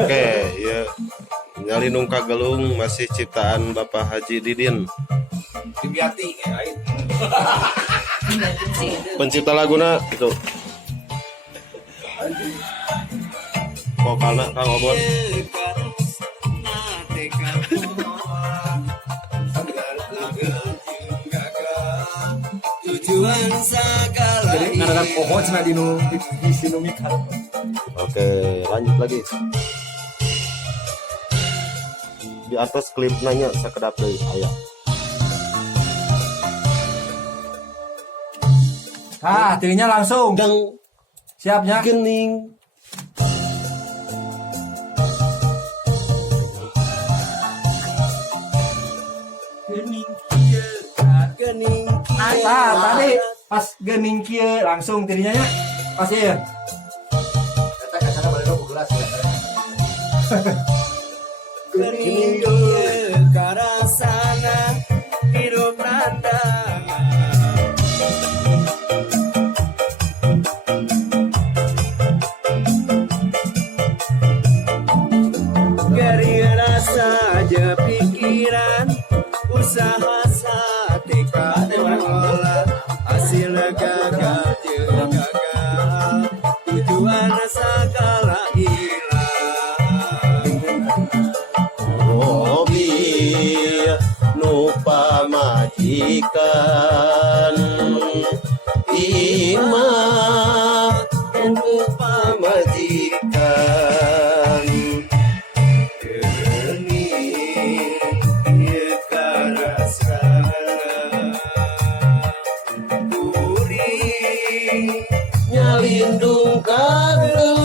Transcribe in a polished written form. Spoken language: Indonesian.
Oke, ya. Nyalinung Kagelung masih ciptaan Bapak Haji Didin. Dibiati Pencipta laguna itu. Vokalna Kang Obon. tujuan segala Jadi ngadakan pohon cina di sini mikal. Oke, lanjut lagi. Di atas klip nanya sakedap deui aya. Tirinya langsung. Dang Siapnya. gening. gening Tadi pas gening kieu langsung tirinya nya. Pas ieu. Kata-kata balik ke gelas ya. gening karasana hidup nanda gerila saja pikiran usaha satika olah hasil gagal jeung gagal tujuan segala hilang Hobi nupa majikan imah nupa majikan gening ieu karasana kuring nyalindung kagelung